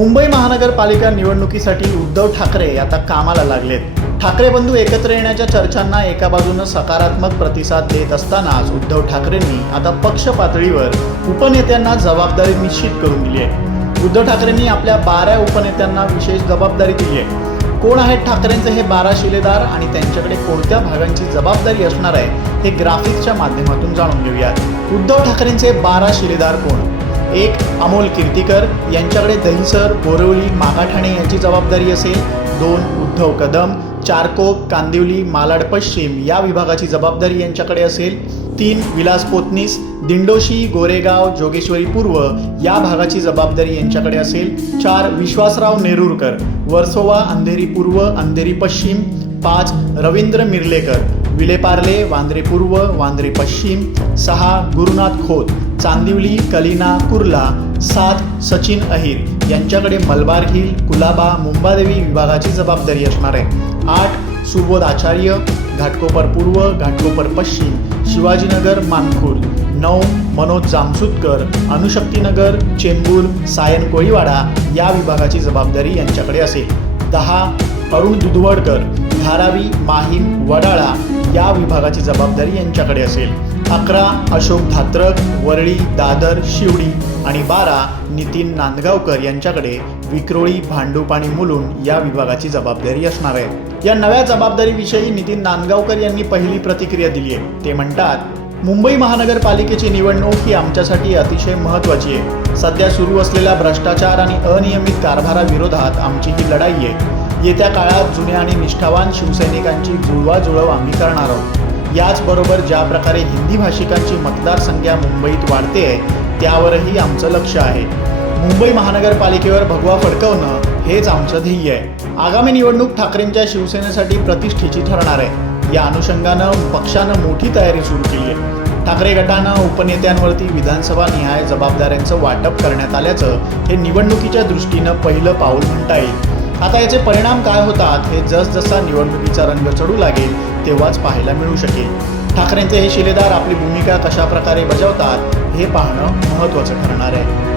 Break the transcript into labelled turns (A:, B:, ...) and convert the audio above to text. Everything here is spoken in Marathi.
A: मुंबई महानगरपालिका निवडणुकीसाठी उद्धव ठाकरे आता कामाला लागलेत. ठाकरे बंधू एकत्र येण्याच्या चर्चांना एका बाजूनं सकारात्मक प्रतिसाद देत असतानाच उद्धव ठाकरेंनी आता पक्ष पातळीवर उपनेत्यांना जबाबदारी निश्चित करून दिली आहे. उद्धव ठाकरेंनी आपल्या बारा उपनेत्यांना विशेष जबाबदारी दिली आहे. कोण आहेत ठाकरेंचे हे बारा शिलेदार आणि त्यांच्याकडे कोणत्या भागांची जबाबदारी असणार आहे हे ग्राफिक्सच्या माध्यमातून जाणून घेऊयात. उद्धव ठाकरेंचे बारा शिलेदार कोण? एक अमोल कीर्तीकर यांच्याकडे दहिसर बोरवली मागाठाणे यांची जबाबदारी असेल. दोन उद्धव कदम चारकोप कांदिवली मालाड पश्चिम या विभागाची जबाबदारी यांच्याकडे असेल. तीन विलास पोतनीस दिंडोशी गोरेगाव जोगेश्वरी पूर्व या भागाची जबाबदारी यांच्याकडे असेल. चार विश्वासराव नेरुरकर वर्सोवा अंधेरी पूर्व अंधेरी पश्चिम पाच रवींद्र मिर्लेकर विलेपार्ले वांद्रे पूर्व वांद्रे पश्चिम सहा गुरुनाथ खोत चांदिवली कलिना कुर्ला सात सचिन अहिर. यांच्याकडे मलबार हिल कुलाबा मुंबादेवी विभागाची जबाबदारी असणार आहे. आठ सुबोध आचार्य घाटकोपर पूर्व घाटकोपर पश्चिम शिवाजीनगर मानखूर नऊ मनोज जामसुतकर अणुशक्तीनगर चेंबूर सायन कोळीवाडा या विभागाची जबाबदारी यांच्याकडे असेल. दहा अरुण दुधवडकर धारावी माहीम वडाळा या विभागाची जबाबदारी यांच्याकडे असेल. अकरा अशोक धात्रक वरळी दादर शिवडी आणि बारा नितीन नांदगावकर यांच्याकडे विक्रोळी भांडूप आणि मुलुंड या विभागाची जबाबदारी असणार आहे. या नव्या जबाबदारीविषयी नितीन नांदगावकर यांनी पहिली प्रतिक्रिया दिली आहे. ते म्हणतात मुंबई महानगरपालिकेची निवडणूक ही आमच्यासाठी अतिशय महत्त्वाची आहे. सध्या सुरू असलेला भ्रष्टाचार आणि अनियमित कारभाराविरोधात आमची ही लढाई आहे. येत्या काळात जुन्या आणि निष्ठावान शिवसैनिकांची जुळवाजुळव आम्ही करणार आहोत. याचबरोबर ज्या प्रकारे हिंदी भाषिकांची मतदारसंख्या मुंबईत वाढते त्यावरही आमचं लक्ष आहे. मुंबई महानगरपालिकेवर भगवा फडकवणं हेच आमचं ध्येय आहे. आगामी निवडणूक ठाकरेंच्या शिवसेनेसाठी प्रतिष्ठेची ठरणार आहे. या अनुषंगानं पक्षानं मोठी तयारी सुरू केली आहे. ठाकरे गटानं उपनेत्यांवरती विधानसभा निहाय जबाबदाऱ्यांचं वाटप करण्यात आल्याचं हे निवडणुकीच्या दृष्टीनं पहिलं पाऊल म्हणता येईल. आता याचे परिणाम काय होतात हे जसजसा निवडणुकीचा रंग चढू लागेल तेव्हाच पाहायला मिळू शकेल. ठाकरेंचे हे शिलेदार आपली भूमिका कशा प्रकारे बजावतात हे पाहणं महत्त्वाचं ठरणार आहे.